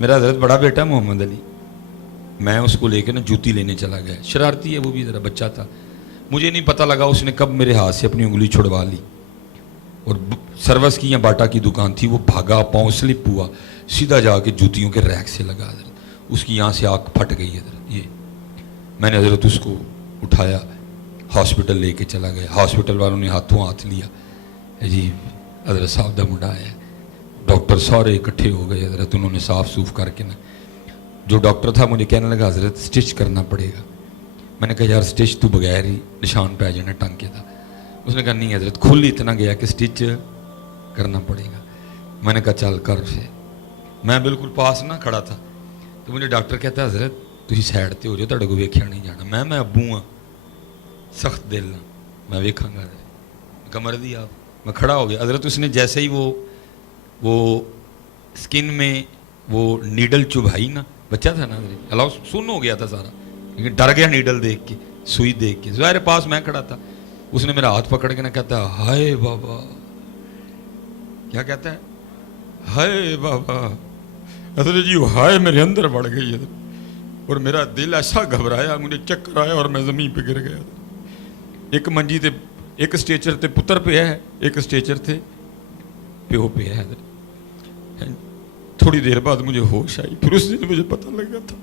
میرا حضرت بڑا بیٹا محمد علی، میں اس کو لے کے نا جوتی لینے چلا گیا، شرارتی ہے وہ بھی، ذرا بچہ تھا، مجھے نہیں پتہ لگا اس نے کب میرے ہاتھ سے اپنی انگلی چھڑوا لی، اور سروس کی یا باٹا کی دکان تھی، وہ بھاگا، پاؤں سلپ ہوا، سیدھا جا کے جوتیوں کے ریک سے لگا حضرت، اس کی یہاں سے آنکھ پھٹ گئی حضرت۔ یہ میں نے حضرت اس کو اٹھایا، ہاسپٹل لے کے چلا گیا، ہاسپٹل والوں نے ہاتھوں ہاتھ لیا، جی حضرت صاحب دا منڈا ہے، ڈاکٹر سارے اکٹھے ہو گئے حضرت، انہوں نے صاف صوف کر کے نا، جو ڈاکٹر تھا مجھے کہنے لگا حضرت سٹچ کرنا پڑے گا، میں نے کہا یار سٹچ تو بغیر ہی نشان پہ جانا ٹانکے تھا، اس نے کہا نہیں حضرت کھل اتنا گیا کہ سٹچ کرنا پڑے گا، میں نے کہا چل کر سے، میں بالکل پاس نہ کھڑا تھا، تو مجھے ڈاکٹر کہتا ہے حضرت تھی سائڈ تے ہو جاؤ، تھوڑے کو ویکھیا نہیں جانا، میں ابو ہاں سخت دل ہاں، میں ویکھاں گا، کمر دی آپ، میں کھڑا ہو گیا حضرت، اس نے جیسے ہی وہ سکن میں وہ نیڈل چبھائی نا، بچہ تھا نا حضرت، اللہ سن ہو گیا تھا سارا، لیکن ڈر گیا نیڈل دیکھ کے، سوئی دیکھ کے، ظاہر پاس میں کھڑا تھا، اس نے میرا ہاتھ پکڑ کے نا کہتا ہے ہائے بابا، کیا کہتا ہے ہائے بابا، حضرت جی ہائے میرے اندر بڑھ گئی حضرت، اور میرا دل ایسا گھبرایا، مجھے چکر آیا اور میں زمین پہ گر گیا، ایک منجی تے ایک اسٹیچر تے پتر پہ ہے، ایک اسٹیچر تے پیو پہ ہے حضرت۔ تھوڑی دیر بعد مجھے ہوش آئی، پھر اس دن مجھے پتہ لگا تھا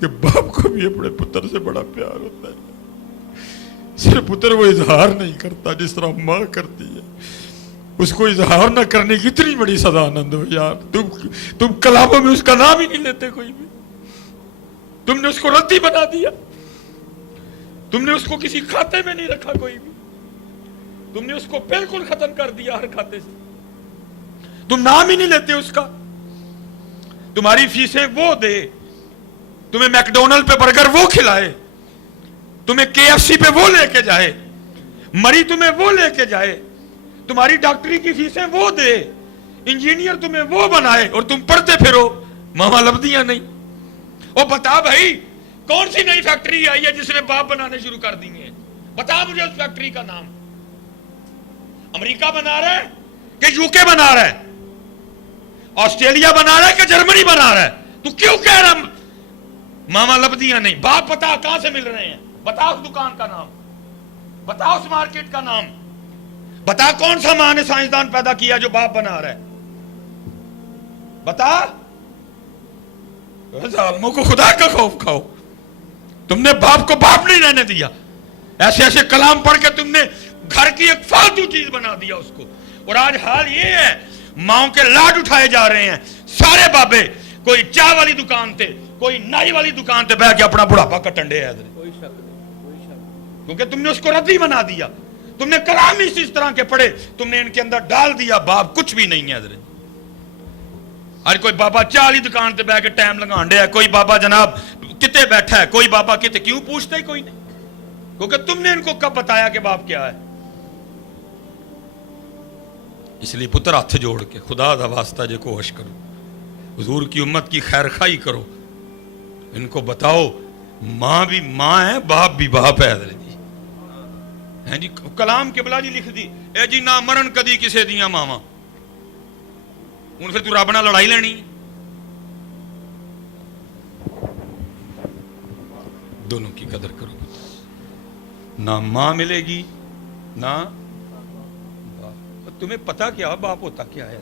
کہ باپ کو بھی اپنے پتر سے بڑا پیار ہوتا ہے، صرف پتر وہ اظہار نہیں کرتا جس طرح ماں کرتی ہے، اس کو اظہار نہ کرنے کی اتنی بڑی سزا آنند ہو یار، تم کلاموں میں اس کا نام ہی نہیں لیتے کوئی بھی، تم نے اس کو ردی بنا دیا، تم نے اس کو کسی کھاتے میں نہیں رکھا کوئی بھی، تم نے اس کو بالکل ختم کر دیا ہر کھاتے سے، تم نام ہی نہیں لیتے اس کا، تمہاری فیسیں وہ دے، تمہیں میکڈونلڈ پہ برگر وہ کھلائے، تمہیں کے ایف سی پہ وہ لے کے جائے، مری تمہیں وہ لے کے جائے، تمہاری ڈاکٹری کی فیسیں وہ دے، انجینئر تمہیں وہ بنائے، اور تم پڑھتے پھرو ماما لبدیاں نہیں۔ اور بتا بھائی کون سی نئی فیکٹری آئی ہے جس نے باپ بنانے شروع کر دی ہیں، بتا مجھے اس فیکٹری کا نام، امریکہ بنا رہا ہے کہ یو کے بنا رہا ہے، آسٹریلیا بنا رہا ہے کہ جرمنی بنا رہا ہے، تو کیوں کہہ رہا ماما لبدیاں نہیں؟ باپ بتا کہاں سے مل رہے ہیں، بتا اس دکان کا نام، بتا اس مارکیٹ کا نام، بتا کون سا ماں نے سائنسدان پیدا کیا جو باپ بنا رہا ہے، بتا۔ ظالموں کو خدا کا خوف کھاؤ، تم نے باپ کو باپ نہیں رہنے دیا، ایسے ایسے کلام پڑھ کے تم نے گھر کی ایک فالتو چیز بنا دیا اس کو، اور آج حال یہ ہے ماؤں کے لاڈ اٹھائے جا رہے ہیں، سارے بابے کوئی چائے والی دکان تے کوئی نائی والی دکان تے بیٹھ کے اپنا بڑھاپا کٹنڈے ہے، کیونکہ تم نے اس کو ردی بنا دیا، تم نے کلام ہی اس طرح کے پڑھے، تم نے ان کے اندر ڈال دیا باپ کچھ بھی نہیں ہے حضرت۔ آج کوئی بابا چائے والی دکان تے بیٹھ کے ٹائم لگانڈے ہے، کوئی بابا جناب کتے بیٹھا ہے، کوئی بابا کتے، کیوں پوچھتے ہی کوئی نہیں، کیونکہ تم نے ان کو کب بتایا کہ باپ کیا ہے۔ اس لیے پتر ہاتھ جوڑ کے خدا دا واسطہ جے کوشش کرو، حضور کی امت کی خیر خواہی کرو، ان کو بتاؤ ماں بھی ماں ہے، باپ بھی باپ ہے حضرت جی، ہیں جی کلام کے بلا جی لکھ دی اے جی نہ مرن کدی کسے دیاں ماواں، ہن پھر تو رب نال لڑائی لینی، دونوں کی قدر کرو، نہ ماں ملے گی نہ باپ، تمہیں پتا کیا باپ ہوتا کیا ہے؟